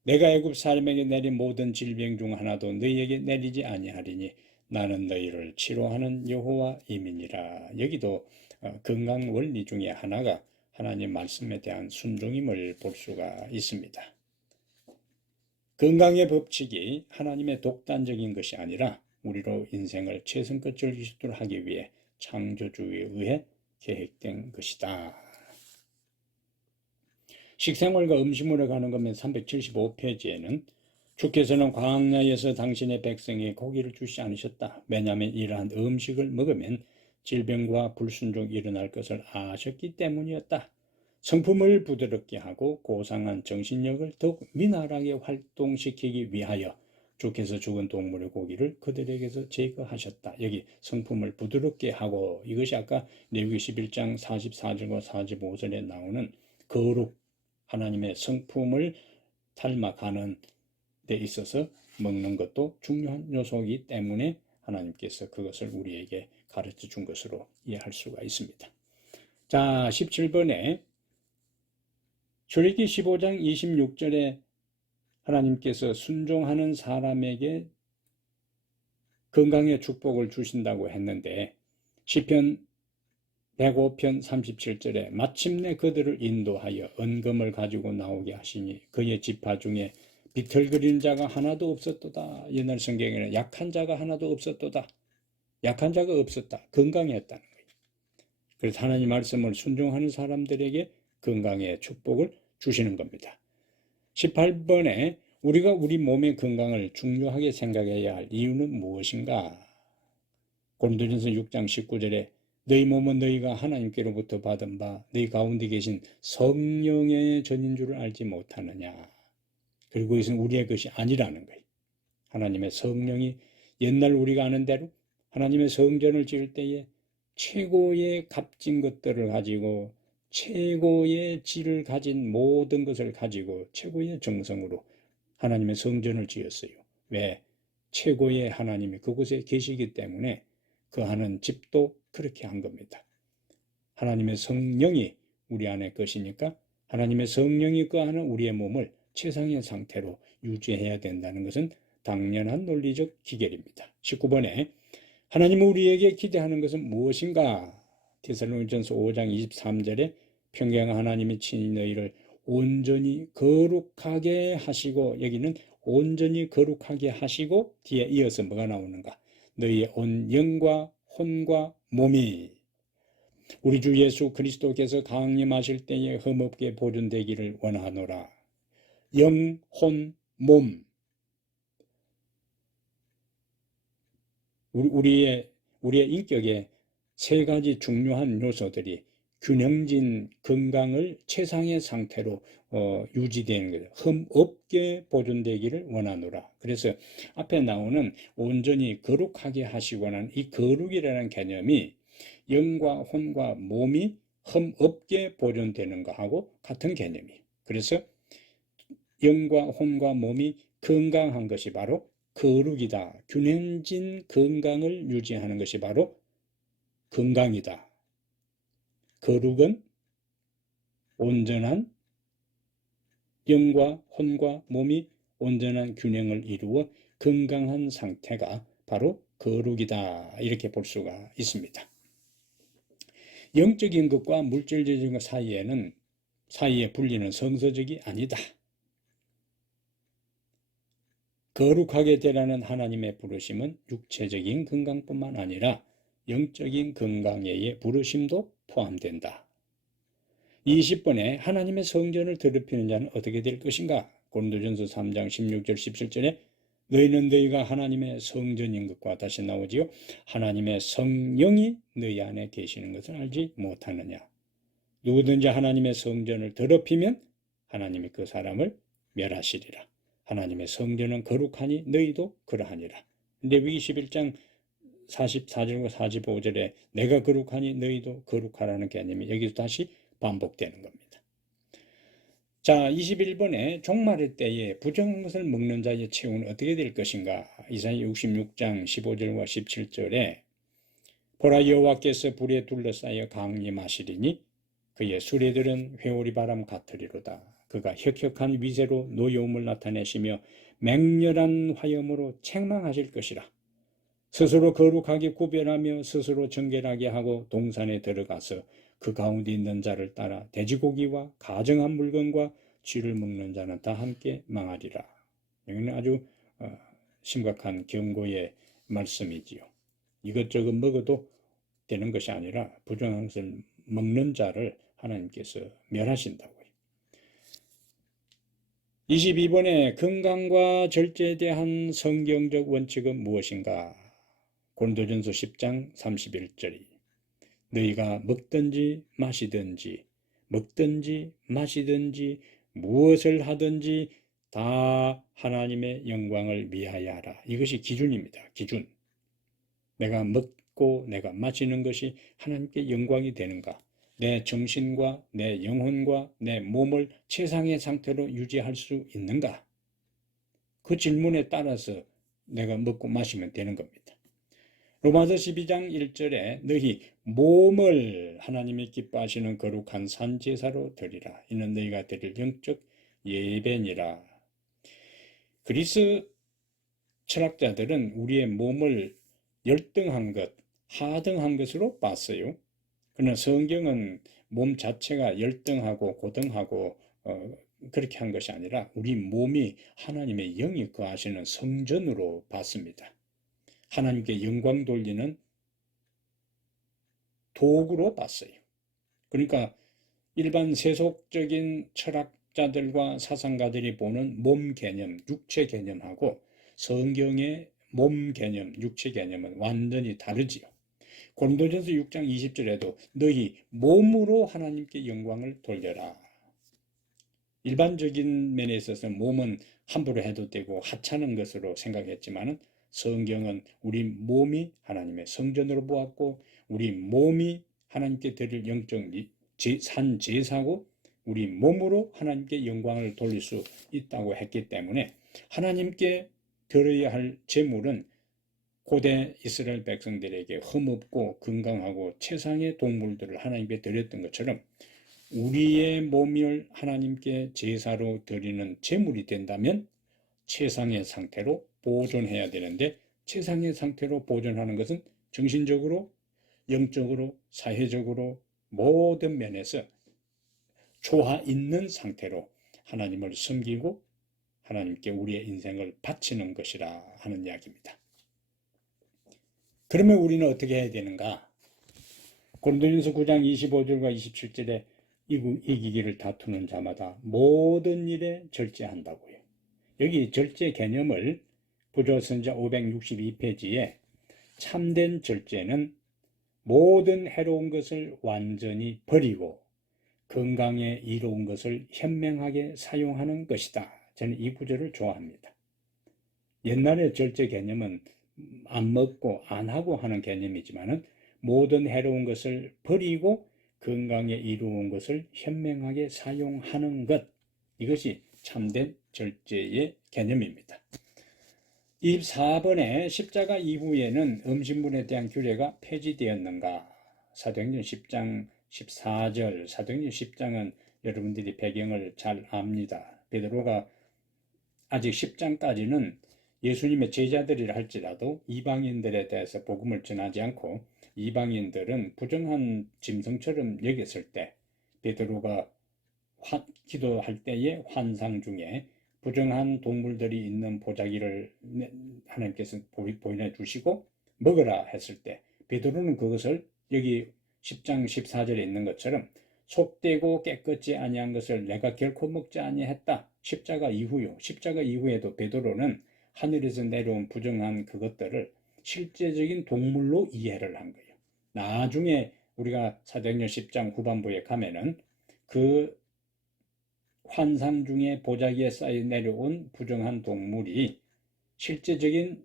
내가 애굽 사람에게 내린 모든 질병 중 하나도 너희에게 내리지 아니하리니 나는 너희를 치료하는 여호와임이니라. 여기도 건강 원리 중에 하나가 하나님 말씀에 대한 순종임을 볼 수가 있습니다. 건강의 법칙이 하나님의 독단적인 것이 아니라 우리로 인생을 최선껏 즐길 수 있도록 하기 위해 창조주에 의해 계획된 것이다. 식생활과 음식물에 관한 것면 375페이지에는 주께서는 광야에서 당신의 백성에게 고기를 주시 않으셨다. 왜냐하면 이러한 음식을 먹으면 질병과 불순종이 일어날 것을 아셨기 때문이었다. 성품을 부드럽게 하고 고상한 정신력을 더욱 미나하게 활동시키기 위하여 주께서 죽은 동물의 고기를 그들에게서 제거하셨다. 여기 성품을 부드럽게 하고, 이것이 아까 레위기 11장 44절과 45절에 나오는 거룩, 하나님의 성품을 닮아가는 데 있어서 먹는 것도 중요한 요소이기 때문에 하나님께서 그것을 우리에게 가르쳐 준 것으로 이해할 수가 있습니다. 자, 17번에 출애굽기 15장 26절에 하나님께서 순종하는 사람에게 건강의 축복을 주신다고 했는데, 시편 105편 37절에 마침내 그들을 인도하여 은금을 가지고 나오게 하시니 그의 지파 중에 비틀거리는 자가 하나도 없었도다. 옛날 성경에는 약한 자가 하나도 없었도다. 약한 자가 없었다. 건강했다는 거예요. 그래서 하나님 말씀을 순종하는 사람들에게 건강의 축복을 주시는 겁니다. 18번에 우리가 우리 몸의 건강을 중요하게 생각해야 할 이유는 무엇인가? 고린도전서 6장 19절에 너희 몸은 너희가 하나님께로부터 받은 바 너희 가운데 계신 성령의 전인 줄을 알지 못하느냐. 그리고 이것은 우리의 것이 아니라는 거예요. 하나님의 성령이 옛날 우리가 아는 대로 하나님의 성전을 지을 때에 최고의 값진 것들을 가지고 최고의 질을 가진 모든 것을 가지고 최고의 정성으로 하나님의 성전을 지었어요. 왜? 최고의 하나님이 그곳에 계시기 때문에 그 하는 집도 그렇게 한 겁니다. 하나님의 성령이 우리 안에 것이니까 하나님의 성령이 거하는 우리의 몸을 최상의 상태로 유지해야 된다는 것은 당연한 논리적 기결입니다. 19번에 하나님은 우리에게 기대하는 것은 무엇인가? 데살로니전서 5장 23절에 평강 하나님이 친히 너희를 온전히 거룩하게 하시고, 여기는 온전히 거룩하게 하시고 뒤에 이어서 뭐가 나오는가? 너희의 온 영과 혼과 몸이 우리 주 예수 그리스도께서 강림하실 때에 흠없게 보존되기를 원하노라. 영, 혼, 몸, 우리의 인격의 세 가지 중요한 요소들이 균형진 건강을 최상의 상태로 유지되는 거예요. 흠 없게 보존되기를 원하노라. 그래서 앞에 나오는 온전히 거룩하게 하시고는 이 거룩이라는 개념이 영과 혼과 몸이 흠 없게 보존되는 것하고 같은 개념이에요. 그래서 영과 혼과 몸이 건강한 것이 바로 거룩이다. 균형진 건강을 유지하는 것이 바로 건강이다. 거룩은 온전한 영과 혼과 몸이 온전한 균형을 이루어 건강한 상태가 바로 거룩이다. 이렇게 볼 수가 있습니다. 영적인 것과 물질적인 것 사이에 분리는 성서적이 아니다. 거룩하게 되라는 하나님의 부르심은 육체적인 건강뿐만 아니라 영적인 건강의 부르심도 포함된다. 20번에 하나님의 성전을 더럽히는 자는 어떻게 될 것인가? 고린도전서 3장 16절 17절에 너희는 너희가 하나님의 성전인 것과 다시 나오지요. 하나님의 성령이 너희 안에 계시는 것을 알지 못하느냐. 누구든지 하나님의 성전을 더럽히면 하나님이 그 사람을 멸하시리라. 하나님의 성전은 거룩하니 너희도 그러하니라. 레위기 11장 44절과 45절에 내가 거룩하니 너희도 거룩하라는 개념이 여기서 다시 반복되는 겁니다. 자, 21번에 종말의 때에 부정한 것을 먹는 자의 최후는 어떻게 될 것인가? 이사야 66장 15절과 17절에 보라 여호와께서 불에 둘러싸여 강림하시리니 그의 수레들은 회오리 바람 같으리로다. 그가 혁혁한 위세로 노여움을 나타내시며 맹렬한 화염으로 책망하실 것이라. 스스로 거룩하게 구별하며 스스로 정결하게 하고 동산에 들어가서 그 가운데 있는 자를 따라 돼지고기와 가정한 물건과 쥐를 먹는 자는 다 함께 망하리라. 이건 아주 심각한 경고의 말씀이지요. 이것저것 먹어도 되는 것이 아니라 부정한 것을 먹는 자를 하나님께서 멸하신다고요. 22번에 건강과 절제에 대한 성경적 원칙은 무엇인가? 고린도전서 10장 31절이 너희가 먹든지 마시든지 무엇을 하든지 다 하나님의 영광을 위하여 하라. 이것이 기준입니다. 기준. 내가 먹고 내가 마시는 것이 하나님께 영광이 되는가? 내 정신과 내 영혼과 내 몸을 최상의 상태로 유지할 수 있는가? 그 질문에 따라서 내가 먹고 마시면 되는 겁니다. 로마서 12장 1절에 너희 몸을 하나님이 기뻐하시는 거룩한 산제사로 드리라. 이는 너희가 드릴 영적 예배니라. 그리스 철학자들은 우리의 몸을 열등한 것, 하등한 것으로 봤어요. 그러나 성경은 몸 자체가 열등하고 고등하고 그렇게 한 것이 아니라 우리 몸이 하나님의 영이 거하시는 성전으로 봤습니다. 하나님께 영광 돌리는 도구로 봤어요. 그러니까 일반 세속적인 철학자들과 사상가들이 보는 몸 개념, 육체 개념하고 성경의 몸 개념, 육체 개념은 완전히 다르지요. 고린도전서 6장 20절에도 너희 몸으로 하나님께 영광을 돌려라. 일반적인 면에 있어서 몸은 함부로 해도 되고 하찮은 것으로 생각했지만 성경은 우리 몸이 하나님의 성전으로 보았고 우리 몸이 하나님께 드릴 영적 산 제사고 우리 몸으로 하나님께 영광을 돌릴 수 있다고 했기 때문에 하나님께 드려야 할 제물은 고대 이스라엘 백성들에게 흠없고 건강하고 최상의 동물들을 하나님께 드렸던 것처럼 우리의 몸을 하나님께 제사로 드리는 제물이 된다면 최상의 상태로 보존해야 되는데 최상의 상태로 보존하는 것은 정신적으로, 영적으로, 사회적으로 모든 면에서 조화 있는 상태로 하나님을 섬기고 하나님께 우리의 인생을 바치는 것이라 하는 이야기입니다. 그러면 우리는 어떻게 해야 되는가? 고린도전서 9장 25절과 27절에 이기기를 다투는 자마다 모든 일에 절제한다고요. 여기 절제 개념을 부조선자 562페이지에 참된 절제는 모든 해로운 것을 완전히 버리고 건강에 이로운 것을 현명하게 사용하는 것이다. 저는 이 구절을 좋아합니다. 옛날에 절제 개념은 안 먹고 안 하고 하는 개념이지만은 모든 해로운 것을 버리고 건강에 이로운 것을 현명하게 사용하는 것, 이것이 참된 절제의 개념입니다. 24번에 십자가 이후에는 음식물에 대한 규례가 폐지되었는가? 사도행전 10장 14절, 사도행전 10장은 여러분들이 배경을 잘 압니다. 베드로가 아직 10장까지는 예수님의 제자들이라 할지라도 이방인들에 대해서 복음을 전하지 않고 이방인들은 부정한 짐승처럼 여겼을 때 베드로가 기도할 때의 환상 중에 부정한 동물들이 있는 보자기를 하나님께서 보여 주시고 먹으라 했을 때 베드로는 그것을 여기 10장 14절에 있는 것처럼 속되고 깨끗지 아니한 것을 내가 결코 먹지 아니했다. 십자가 이후에도 베드로는 하늘에서 내려온 부정한 그것들을 실제적인 동물로 이해를 한 거예요. 나중에 우리가 사도행전 10장 후반부에 가면은 그 환상 중에 보자기에 쌓여 내려온 부정한 동물이 실제적인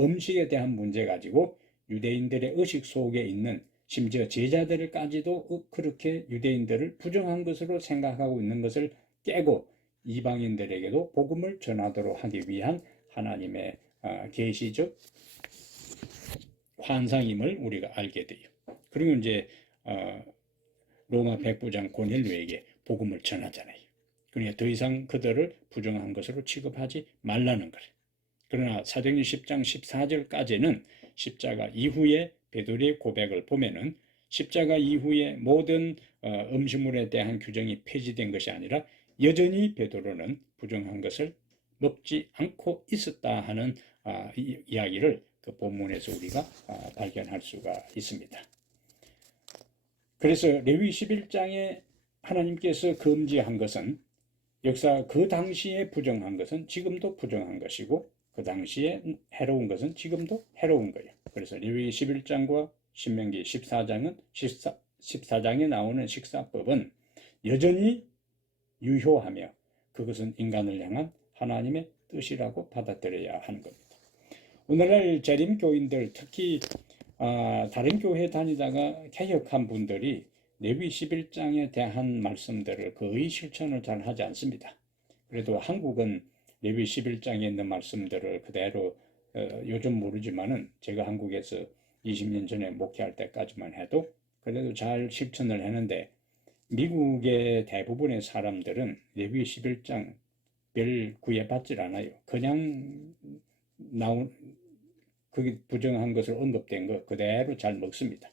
음식에 대한 문제 가지고 유대인들의 의식 속에 있는 심지어 제자들까지도 그렇게 유대인들을 부정한 것으로 생각하고 있는 것을 깨고 이방인들에게도 복음을 전하도록 하기 위한 하나님의 계시적 환상임을 우리가 알게 돼요. 그리고 이제 로마 백부장 고넬료에게 복음을 전하잖아요. 그러니까 더 이상 그들을 부정한 것으로 취급하지 말라는 거예요. 그러나 사도행전 10장 14절까지는 십자가 이후에 베드로의 고백을 보면은 십자가 이후에 모든 음식물에 대한 규정이 폐지된 것이 아니라 여전히 베드로는 부정한 것을 먹지 않고 있었다 하는 이야기를 그 본문에서 우리가 발견할 수가 있습니다. 그래서 레위 11장에 하나님께서 금지한 것은 역사 그 당시에 부정한 것은 지금도 부정한 것이고 그 당시에 해로운 것은 지금도 해로운 거예요. 그래서 레위 11장과 신명기 14장에 나오는 식사법은 여전히 유효하며 그것은 인간을 향한 하나님의 뜻이라고 받아들여야 하는 겁니다. 오늘날 재림교인들 특히 다른 교회 다니다가 개혁한 분들이 레위 11장에 대한 말씀들을 거의 실천을 잘 하지 않습니다. 그래도 한국은 레위 11장에 있는 말씀들을 그대로 요즘 모르지만은 제가 한국에서 20년 전에 목회할 때까지만 해도 그래도 잘 실천을 했는데 미국의 대부분의 사람들은 레위 11장 별 구애받질 않아요. 그냥 그게 부정한 것을 언급된 거 그대로 잘 먹습니다.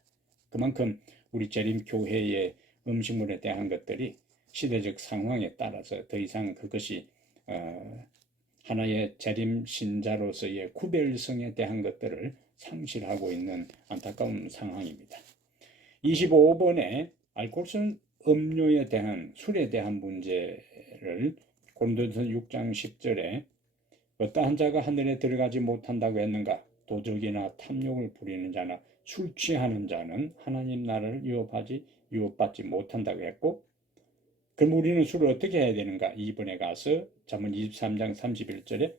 그만큼 우리 재림교회의 음식물에 대한 것들이 시대적 상황에 따라서 더 이상 그것이 하나의 재림 신자로서의 구별성에 대한 것들을 상실하고 있는 안타까운 상황입니다. 25번에 알코올성 음료에 대한 술에 대한 문제를 고린도전서 6장 10절에 어떠한 자가 하늘에 들어가지 못한다고 했는가? 도적이나 탐욕을 부리는 자나 술 취하는 자는 하나님 나라를 유업받지 못한다고 했고, 그럼 우리는 술을 어떻게 해야 되는가? 2번에 가서 잠언 23장 31절에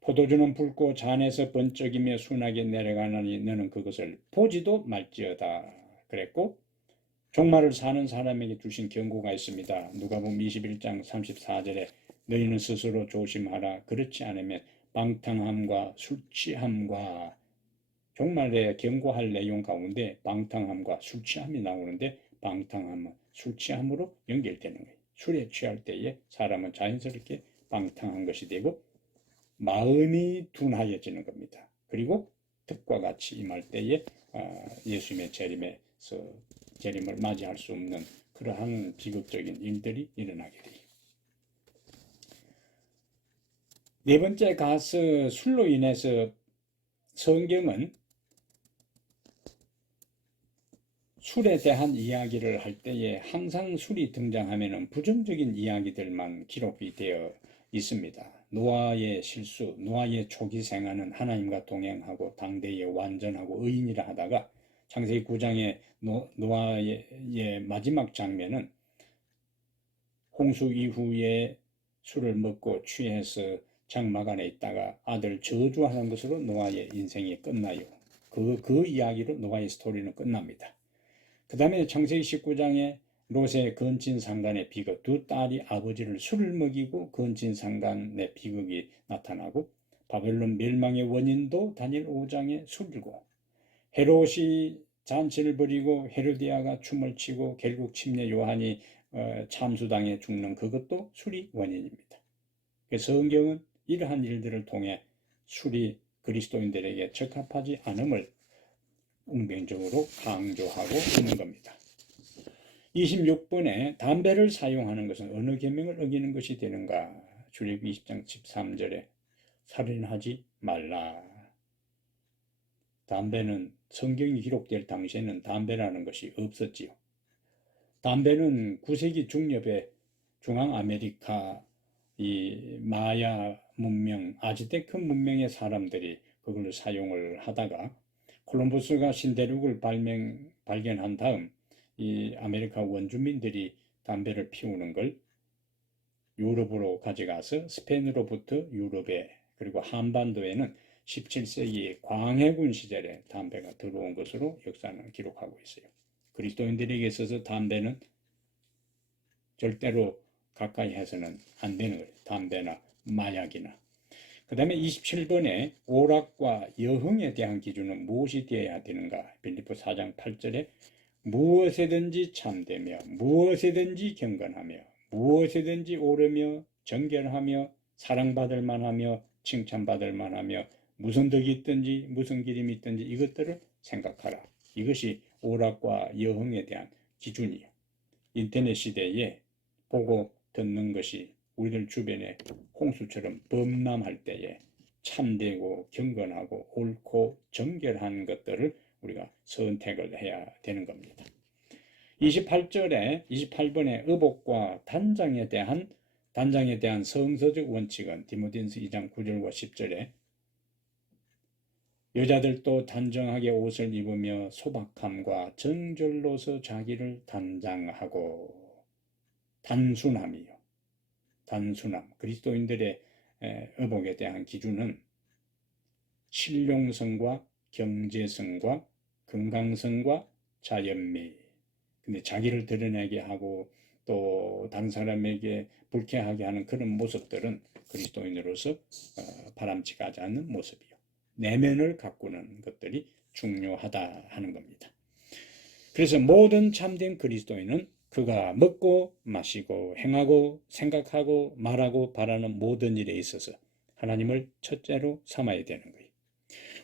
포도주는 붉고 잔에서 번쩍이며 순하게 내려가느니 너는 그것을 보지도 말지어다 그랬고, 종말을 사는 사람에게 주신 경고가 있습니다. 누가복음 21장 34절에 너희는 스스로 조심하라. 그렇지 않으면 방탕함과 술취함과 종말에 경고할 내용 가운데 방탕함과 술취함이 나오는데 방탕함은 술취함으로 연결되는 거예요. 술에 취할 때에 사람은 자연스럽게 방탕한 것이 되고 마음이 둔하여지는 겁니다. 그리고 득과 같이 임할 때에 예수님의 재림을 맞이할 수 없는 그러한 비극적인 일들이 일어나게 돼요. 네 번째 가서 술로 인해서 성경은 술에 대한 이야기를 할 때에 항상 술이 등장하면 부정적인 이야기들만 기록이 되어 있습니다. 노아의 실수, 노아의 초기 생활은 하나님과 동행하고 당대의 완전하고 의인이라 하다가 창세기 9장의 노아의 마지막 장면은 홍수 이후에 술을 먹고 취해서 장막 안에 있다가 아들 저주하는 것으로 노아의 인생이 끝나요. 그 이야기로 노아의 스토리는 끝납니다. 그 다음에 창세기 19장에 롯의 건친상간의 비극, 두 딸이 아버지를 술을 먹이고 건친상간의 비극이 나타나고 바벨론 멸망의 원인도 다니엘 5장에 술이고 헤롯이 잔치를 벌이고 헤로디아가 춤을 추고 결국 침례 요한이 참수당해 죽는 그것도 술이 원인입니다. 성경은 이러한 일들을 통해 술이 그리스도인들에게 적합하지 않음을 운명적으로 강조하고 있는 겁니다. 26번에 담배를 사용하는 것은 어느 계명을 어기는 것이 되는가? 출애굽기 20장 13절에 살인하지 말라. 담배는 성경이 기록될 당시에는 담배라는 것이 없었지요. 담배는 9세기 중엽에 중앙아메리카 이 마야 문명, 아즈테크 문명의 사람들이 그걸 사용을 하다가 콜럼버스가 신대륙을 발견한 다음 이 아메리카 원주민들이 담배를 피우는 걸 유럽으로 가져가서 스페인으로부터 유럽에 그리고 한반도에는 17세기 광해군 시절에 담배가 들어온 것으로 역사는 기록하고 있어요. 그리스도인들에게 있어서 담배는 절대로 가까이 해서는 안 되는 거예요. 담배나 마약이나. 그 다음에 27번에 오락과 여흥에 대한 기준은 무엇이 되어야 되는가? 빌립보 4장 8절에 무엇에든지 참되며 무엇에든지 경건하며 무엇에든지 오르며 정결하며 사랑받을 만하며 칭찬받을 만하며 무슨 덕이 있든지 무슨 기림이 있든지 이것들을 생각하라. 이것이 오락과 여흥에 대한 기준이에요. 인터넷 시대에 보고 듣는 것이 우리들 주변에 홍수처럼 범람할 때에 참되고 경건하고 옳고 정결한 것들을 우리가 선택을 해야 되는 겁니다. 28번에 의복과 단장에 대한 성서적 원칙은 디모데전서 2장 9절과 10절에 여자들도 단정하게 옷을 입으며 소박함과 정절로서 자기를 단장하고 단순함, 그리스도인들의 의복에 대한 기준은 실용성과 경제성과 건강성과 자연미. 근데 자기를 드러내게 하고 또 다른 사람에게 불쾌하게 하는 그런 모습들은 그리스도인으로서 바람직하지 않는 모습이요. 내면을 가꾸는 것들이 중요하다 하는 겁니다. 그래서 모든 참된 그리스도인은 그가 먹고 마시고 행하고 생각하고 말하고 바라는 모든 일에 있어서 하나님을 첫째로 삼아야 되는 거예요.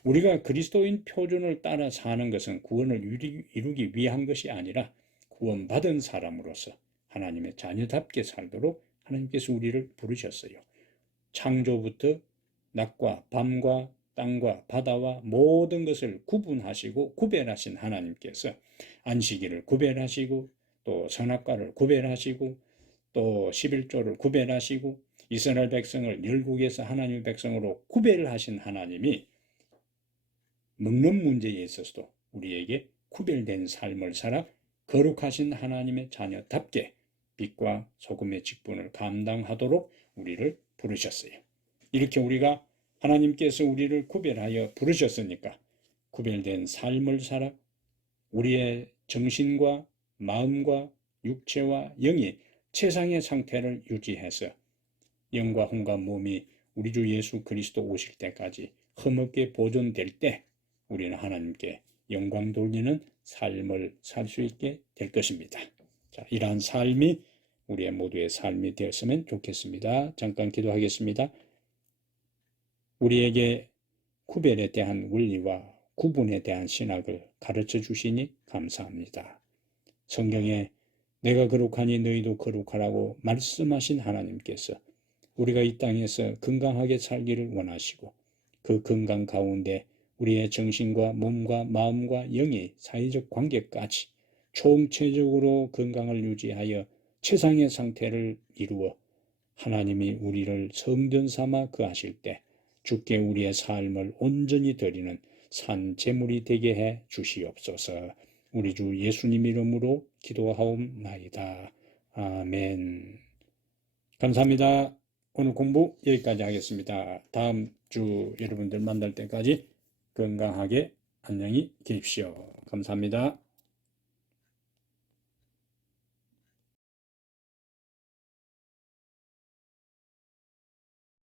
우리가 그리스도인 표준을 따라 사는 것은 구원을 이루기 위한 것이 아니라 구원받은 사람으로서 하나님의 자녀답게 살도록 하나님께서 우리를 부르셨어요. 창조부터 낮과 밤과 땅과 바다와 모든 것을 구분하시고 구별하신 하나님께서 안식일을 구별하시고 또 선악과를 구별하시고 또 11조를 구별하시고 이스라엘 백성을 열국에서 하나님의 백성으로 구별하신 하나님이 먹는 문제에 있어서도 우리에게 구별된 삶을 살아 거룩하신 하나님의 자녀답게 빛과 소금의 직분을 감당하도록 우리를 부르셨어요. 이렇게 우리가 하나님께서 우리를 구별하여 부르셨으니까 구별된 삶을 살아 우리의 정신과 마음과 육체와 영이 최상의 상태를 유지해서 영과 혼과 몸이 우리 주 예수 그리스도 오실 때까지 흠없게 보존될 때 우리는 하나님께 영광 돌리는 삶을 살 수 있게 될 것입니다. 자, 이러한 삶이 우리의 모두의 삶이 되었으면 좋겠습니다. 잠깐 기도하겠습니다. 우리에게 구별에 대한 원리와 구분에 대한 신학을 가르쳐 주시니 감사합니다. 성경에 내가 거룩하니 너희도 거룩하라고 말씀하신 하나님께서 우리가 이 땅에서 건강하게 살기를 원하시고 그 건강 가운데 우리의 정신과 몸과 마음과 영의 사회적 관계까지 총체적으로 건강을 유지하여 최상의 상태를 이루어 하나님이 우리를 성전 삼아 거하실 때 주께 우리의 삶을 온전히 드리는 산 제물이 되게 해 주시옵소서. 우리 주 예수님 이름으로 기도하옵나이다. 아멘. 감사합니다. 오늘 공부 여기까지 하겠습니다. 다음 주 여러분들 만날 때까지 건강하게 안녕히 계십시오. 감사합니다.